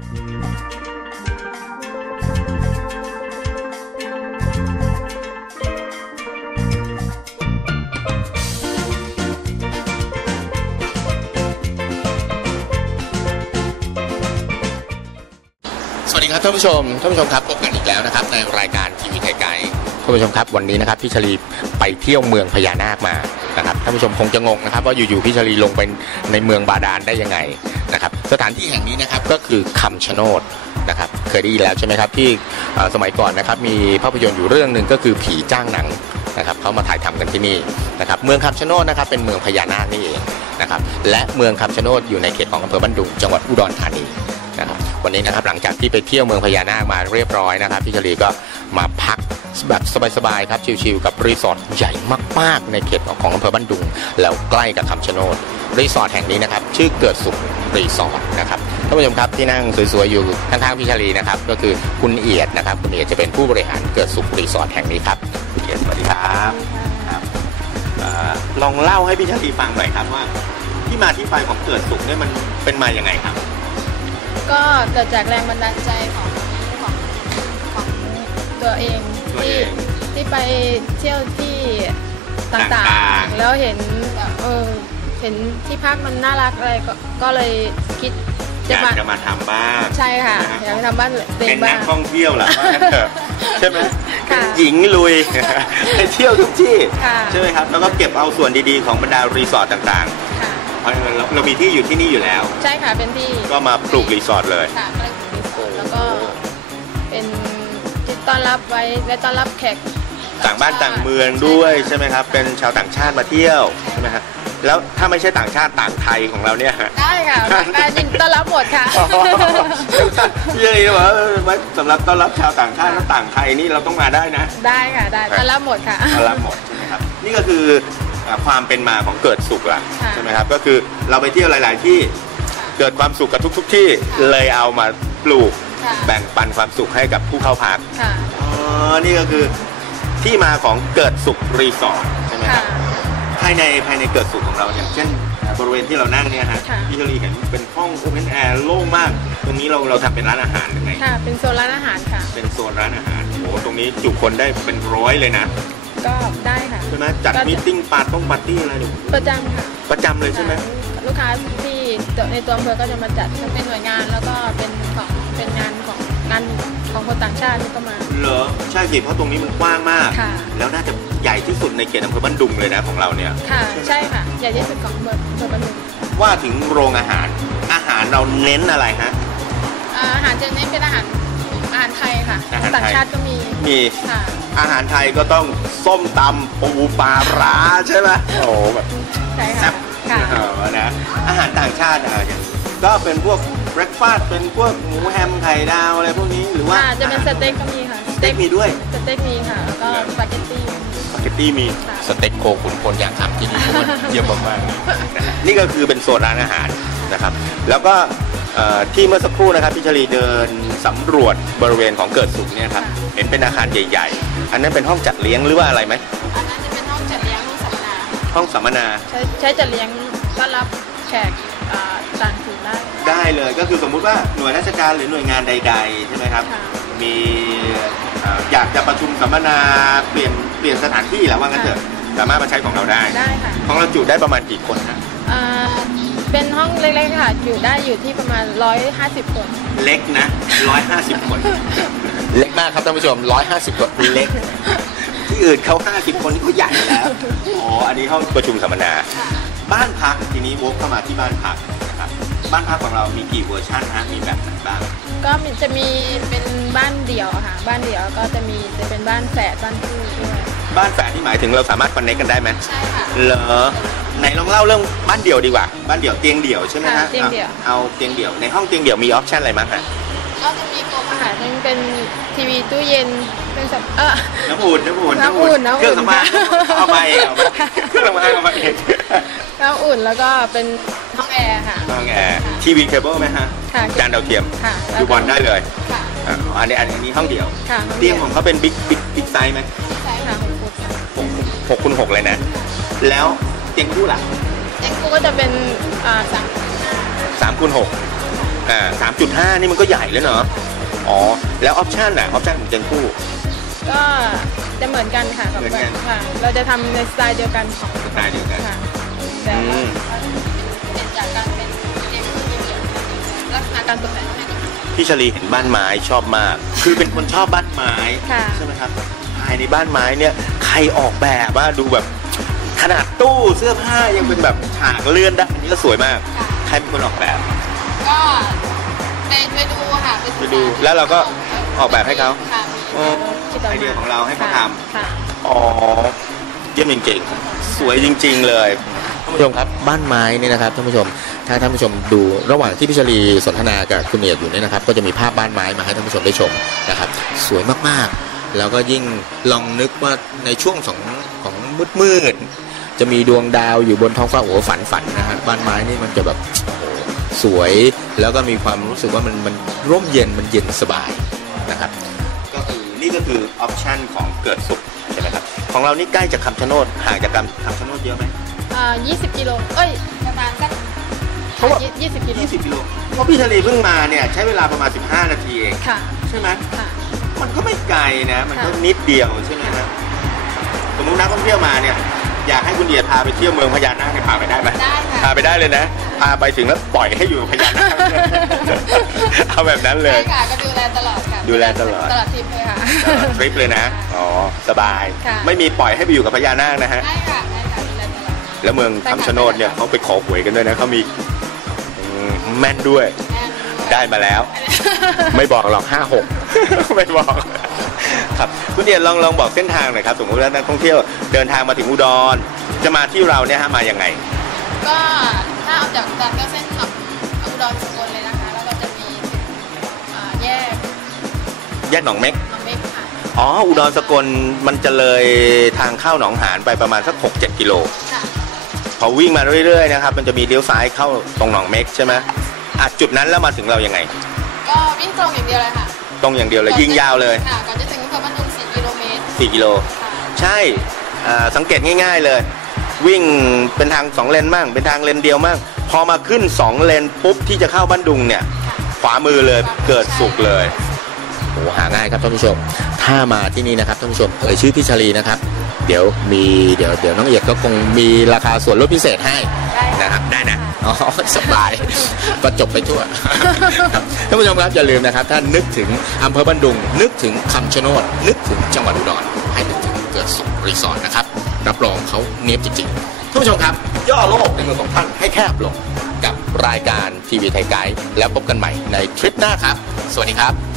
สวัสดีครับท่านผู้ชมท่านผู้ชมครับพบกันอีกแล้วนะครับ ในรายการทีวีไทยไกล ท่านผู้ชมครับวันนี้นะครับพี่ชลีไปเที่ยวเมืองพญานาคมานะครับท่านผู้ชมคงจะงงนะครับว่าอยู่ๆพี่ชลีลงไปในเมืองบาดาลได้ยังไงนะครับสถานที่แห่งนี้นะครับก็คือคำชะโนดนะครับเคยได้ยินแล้วใช่ไหมครับที่สมัยก่อนนะครับมีภาพยนตร์อยู่เรื่องหนึ่งก็คือผีจ้างหนังนะครับเขามาถ่ายทำกันที่นี่นะครับเมืองคำชะโนดนะครับเป็นเมืองพญานาคนี่เองนะครับและเมืองคำชะโนดอยู่ในเขตของอำเภอบ้านดุงจังหวัดอุดรธานี วันนี้นะครับหลังจากที่ไปเที่ยวเมืองพญานาคมาเรียบร้อยนะครับพี่ชลีก็มาพักแบบสบายๆครับชิลๆกับรีสอร์ทใหญ่มากๆ ในเขตของอำเภอบ้านดุง แล้วใกล้กับคำชะโนดรีสอร์ทแห่งนี้นะครับชื่อเกิดสุขรีสอร์ทนะครับท่านผู้ชมครับที่นั่งสวยๆอยู่ข้างๆพี่ชลีนะครับก็คือคุณเอียดนะครับคุณเอียดจะเป็นผู้บริหารเกิดสุขรีสอร์ทแห่งนี้ครับคุณเอียดสวัสดีครับลองเล่าให้พี่ชลีฟังหน่อยครับว่า ที่มาที่ไปของเกิดสุขเนี่ยมันเป็นมาอย่างไงครับ ก็เกิดจากแรงบันดาลใจของของของตัวเองตัวที่เอง ที่ไปเที่ยวที่ต่าต่างงๆ ๆ แล้วเห็นแบบเออเห็นที่พักมันน่ารักอะไรก็ก็เลยคิดอจะยากมาจะมาทำบ้างใช่ค่ะนะฮะอยากไปทำบ้านตัวเอเป็งนบ้านังกท่องเที่ยวเหรอว่างั้นเถอะใช่ไหมเป็ค่ะนหญิงลุย ไปเที่ยวทุกที่ค่ะใช่ไหมครับแล้วก็เก็บเอาส่วนดีๆของบรรดารีสอร์ทต่างค่ะๆ เพราะฉะนั้นเราเรามีที่อยู่ที่นี่อยู่แล้ว ใช่ค่ะเป็นที่ก็มาปลูกรีสอร์ทเลยค่ะก็เลยปลูกรีสอร์ทแล้วก็เป็นที่ต้อนรับไว้ไว้ต้อนรับแขกต่างบ้านต่างเมืองด้วยใช่ไหมครับ เป็นชาวต่างชาติมาเที่ยวใช่ไหมครับแล้วถ้าไม่ใช่ต่างชาติต่างไทยของเราเนี่ยฮะ ได้ค่ะได้ยินต้อนรับหมดค่ะพี่เลยบอกว่าเออไว้สำหรับต้อนรับชาวต่างชาติและต่างไทยนี่เราต้องมาได้นะ ได้ค่ะได้ต้อนรับหมดค่ะ ต้อนรับหมดใช่ไหมครับ นี่ก็คืออ่าความเป็นมาของเกิดสุขละค่ะ ใช่ไหมครับ ก็คือเราไปเที่ยวหลาย ๆ ที่เกิดความสุขกับทุก ๆ ที่ค่ะเลยเอามาปลูกค่ะแบ่งปันความสุขให้กับผู้เข้าพักค่ะ อ๋อนี่ก็คือที่มาของเกิดสุขรีสอร์ทใช่ไหมคค่ะ รับ ภายในภายในเกิดสุขของเราอย่างเช่นบริเวณที่เรานั่งเนี่ยฮะค่ะพี่เชลีเห็นเป็นห้องโอเพนแอร์โล่งมาก ตรงนี้เราเราทำเป็นร้านอาหารหรือไง ค่ะ เป็นโซนร้านอาหารค่ะ เป็นโซนร้านอาหารโอ้โหตรงนี้จุคนได้เป็นร้อยเลยนะ ก็ได้ค่ะ ใช่ไหมจัดก็จะมิทติ้งปาร์ตี้ปาร์ตี้อะไรเนี่ยประจำค่ะประจำเลยใช่ไหมลูกค้าที่ในตัวอำเภอก็จะมาจัดทั้งเป็นหน่วยงานแล้วก็เป็นของเป็นงานของงานของคนต่างชาติที่ก็มา เหรอใช่สิเพราะตรงนี้มันกว้างมาก ค่ะ แล้วน่าจะใหญ่ที่สุดในเขตอำเภอบ้านดุงเลยนะของเราเนี่ย ค่ะ ใช่ค่ะใหญ่ที่สุดของอำเภออำเภอบันดุงว่าถึงโรงอาหาร อาหารเราเน้นอะไรฮะ อ่าอาหารจะเน้นเป็นอาหารอา หารไทยค่ะอาหารไทย ต่างชาติก็มีมีค่ะ อาหารไทยก็ต้องส้มตำปูปลาร้าใช่ไหมโอ้โหแบบใช่แซ่ค่ะบค่ะเออนะอาหารต่างชาติอะอย่างก็เป็นพวกเบรคฟาสต์เป็นพวกหมูแฮมไข่ดาวอะไรพวกนี้หรือว่าค่ะจะเป็นสเต็กก็มีค่ะสเต็กมีด้วยสเต็กมีค่ะแล้วก็สปาเกตตี้สปาเกตตี้มี ค่ะ สเต็กโคขุนพลอย่างทำที่นี่เยี่ยมมากๆเลยนะฮะนี่ก็คือเป็นโซนร้านอาหารนะครับ แล้วก็เอ่อ ที่เมื่อสักครู่นะครับพี่ชลีเดินสำรวจบริเวณของเกิดสุขเนี่ยครับเห็นเป็นอาคารใหญ่ ๆ อันนั้นเป็นห้องจัดเลี้ยงหรือว่าอะไรไหมอันนั้นจะเป็นห้องจัดเลี้ยงห้องสัมมนาห้องสัมมนาใช้ใช้จัดเลี้ยงต้อนรับแขกอ่าต่างถิ่นได้ ได้เลยก็คือสมมุติว่าหน่วยราชการหรือหน่วยงานใด ๆ ใช่ไหมครับ ค่ะ มีเอ่ออยากจะประชุมสัมมนาเปลี่ยนเปลี่ยนสถานที่แล้วว่างั้นเถอะสามารถมาใช้ของเราได้ ได้ค่ะ ของเราจุได้ประมาณกี่คนฮะอ่าเป็น ห้องเล็กๆค่ะ อยู่ได้อยู่ที่ประมาณ 150 คน เล็กนะ 150 คน เล็กมากครับท่านผู้ชม 150คนเล็ก ที่อื่นเขา50 คนนี่ก็ใหญ่แล้ว อ๋อ อันนี้ห้องประชุมสัมมนา บ้านพักทีนี้วกเข้ามาที่บ้านพักนะครับ บ้านพักของเรามีกี่เวอร์ชันฮะ มีแบบไหนบ้าง ก็มีจะมีเป็นบ้านเดี่ยวอะค่ะ บ้านเดี่ยวก็จะมีจะเป็นบ้านแฝดบ้านคู่ด้วย บ้านแฝดที่หมายถึงเราสามารถคอนเนคกันได้ไหมใช่ค่ะ เหรอไหนลองเล่าเรื่องบ้านเดี่ยวดีกว่า บ้านเดี่ยวเตียงเดี่ยวใช่ไหมฮะค่ะเตียงเดี่ยวเอาเตียงเดี่ยวในห้องเตียงเดี่ยวมีออปชันอะไรบ้างฮะก็จะมีโต๊ะอาหารเป็นเป็นทีวีตู้เย็นเป็นสับเออ น้ำอุ่นน้ำอุ่นน้ำอุ่นน้ำอุ่น เครื่องสำอางเอาไปเอาไปเครื่องสำอางเอาไปเองน้ำอุ่นแล้วก็เป็นห้องแอร์ค่ะห้องแอร์ทีวีเคเบิลไหมฮะค่ะ จานดาวเทียมค่ะดูบอลได้เลยค่ะ อะอันนี้อันนี้ห้องเดี่ยว ค่ะเตียงของเขาเป็นบิ๊กบิ๊กบิ๊กไซส์ไหม 6คูณ6เลยนะ แล้วเตียงคู่ล่ะแองกูก็จะเป็นสามสามคูณหกอ่าสามจุดห้านี่มันก็ใหญ่แล้วเนาะอ๋อ แล้วออปชันอะออปชันของเตียงคู่ ก็จะเหมือนกันค่ะเหมือนกัน ค่ะ เราจะทำในสไตล์เดียวกันของสไตล์เดียวกัน ค่ะแต่อืว่าเด่นจากการเป็นเด็กที่ลักษณะการตกแต่งพี่ชลีเห็นบ้านไม้ชอบมาก คือเป็นคนชอบบ้านไม้ใช่ไหมครับภายในบ้านไม้เนี่ย รออกแบบว่าดูแบบขนาดตู้เสื้อผ้ายังเป็นแบบฉากเลื่อนได้อันนี้ก็สวยมากค่ะใครเป็นคนออกแบบ ก็ไปไปดูค่ะไปศึกษาไปดูแล้วเราก็ออกแบบให้เขา ค่ะอ๋อคิดกมาไอเดียของเราให้เขาทำค่ะอ๋อเยี่ยมจริงๆ สวยจริง ๆ เลยท่านผู้ชมครับบ้านไม้เนี่ยนะครับท่านผู้ชมถ้าท่านผู้ชมดูระหว่างที่พิชลีสนทนากับคุณเนียดอยู่เนี่ยนะครับ ก็จะมีภาพบ้านไม้มาให้ท่านผู้ชมได้ชมนะครับ สวยมากๆ แล้วก็ยิ่งลองนึกว่าในช่วงของของมืดมืดๆจะมีดวงดาวอยู่บนท้องฟ้าโอ้โหฝันฝันนะฮะบ้านไม้นี่มันจะแบบโอ้โหสวยแล้วก็มีความรู้สึกว่ามันมันร่มเย็นมันเย็นสบายนะครับก็คือนี่ก็คือออปชันของเกิดสุขใช่ไหมครับของเรานี่ใกล้จากคำชะโนดห่างจากคำชะโนดเยอะไหมอ่า20 กิโลเอ้ยประมาณสักเพราะว่ายี่20 กิโล20 กิโลเพราะพี่ทะเลเพิ่งมาเนี่ยใช้เวลาประมาณ 15 นาทีเองค่ะใช่ไหมค่ะ มันก็ไม่ไกลนะ มันก็ค่ะนิดเดียวใช่ไหมครับสมมตินักท่องเที่ยวมาเนี่ย อยากให้คุณเดียพาไปเที่ยวเมืองพญานาคเนี่ยพาไปได้ไหมได้ค่ะ พาไปได้เลยนะ พาไปถึงแล้วปล่อยให้อยู่พญานาคเอาแบบนั้นเลยใช่ค่ะก็ดูแลตลอดค่ะดูแลตลอด ตลอดทริปเลยค่ะตลอดทริปเลยนะ อ๋อ สบาย ค่ะ ไม่มีปล่อยให้ไปอยู่กับพญานาคนะฮะ ได้ค่ะได้ค่ะดูแลตลอด แล้วเมืองคำชะโนดเนี่ยเขาไปขอหวยกันด้วยนะเขามีอืมแม่นด้วย ได้มาแล้ว ไม่บอกหรอกห้าหกไม่บอกครับคุณเดียนลองลองบอกเส้นทางหน่อยครับสมมติว่านักท่องเที่ยวเดินทางมาถึงอุดร จะมาที่เราเนี่ยฮะมายังไง ก็ถ้าเอาจากอุดรก็เส้นของอุดรสกลเลยนะคะ แล้วก็จะมีอ่าแยกแยกหนองเม็กน้องเม็กค่ะอ๋ออุดรสกลมันจะเลยทางเข้าหนองหานไปประมาณสัก 6-7 กิโลค่ะพอวิ่งมาเรื่อยๆนะครับมันจะมีเลี้ยวซ้ายเข้าตรงหนองเม็กใช่ไหม อะจุดนั้นแล้วมาถึงเรายังไง ก็วิ่งตรงอย่างเดียวเลยค่ะตรงอย่างเดียวเลยยิงยาวเลยค่ะก่อนจะถึงอำเภอบ้านดุง4กิโลเมตร4กิโลค่ะใช่อ่าสังเกตง่าย ๆเลย วิ่งเป็นทางสองเลนมั่งเป็นทางเลนเดียวมั่งพอมาขึ้นสองเลนปุ๊บที่จะเข้าบ้านดุงเนี่ยค่ะขวามือเลยเกิดสุกเลยโอ้หาง่ายครับท่านผู้ชม ถ้ามาที่นี่นะครับท่านผู้ชมเอ่ยชื่อพิชลีนะครับ เดี๋ยวมีเดี๋ยวเดี๋ยวน้องเอียดก็คงมีราคาส่วนลดพิเศษให้ได้ นะครับได้นะอ๋อสบายประจบไปทั่วครับท่านผู้ชมครับอย่าลืมนะครับ ถ้านึกถึงอำเภอบ้านดุง นึกถึงคำชะโนด นึกถึงจังหวัดอุดรให้นึกถึงเกิดสุขรีสอร์ทนะครับรับรองเขาเนียบจริงๆท่านผู้ชมครับ ย่อโลกในมือของท่านให้แคบลงกับรายการทีวีไทยไกด์แล้วพบกันใหม่ในทริปหน้าครับ สวัสดีครับ